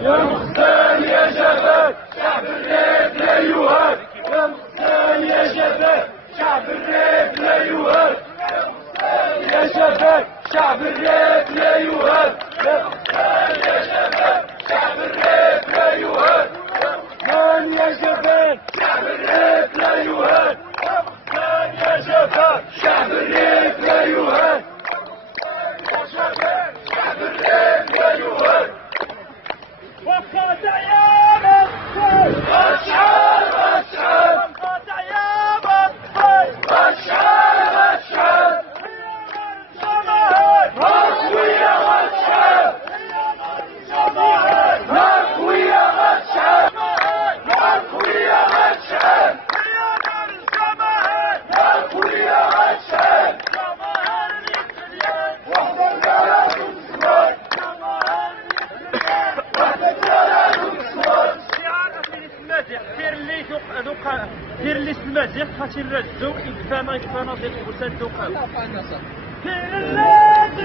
يا مختال يا شباب شعب الريف لا يهاب، يا مختال يا شباب شعب الريف لا يهاب، يا مختال يا شباب شعب الريف لا يهاب، يا مختال يا شباب شعب الريف لا يهاب، يا مختال يا شباب شعب الريف لا يهاب، يا مختال يا شباب شعب الريف لا يهاب، يا شباب شعب الريف لا يهاب. وقاطع يا مصر أشعل أشعل وقاطع يا مصر أشعل أشعل مكوي يا أشعل مكوي يا أشعل مكوي يا أشعل مكوي يا أشعل دير لي المزيق خاطر الزوق يكفانا ديال الغسال دوقا كاين الناس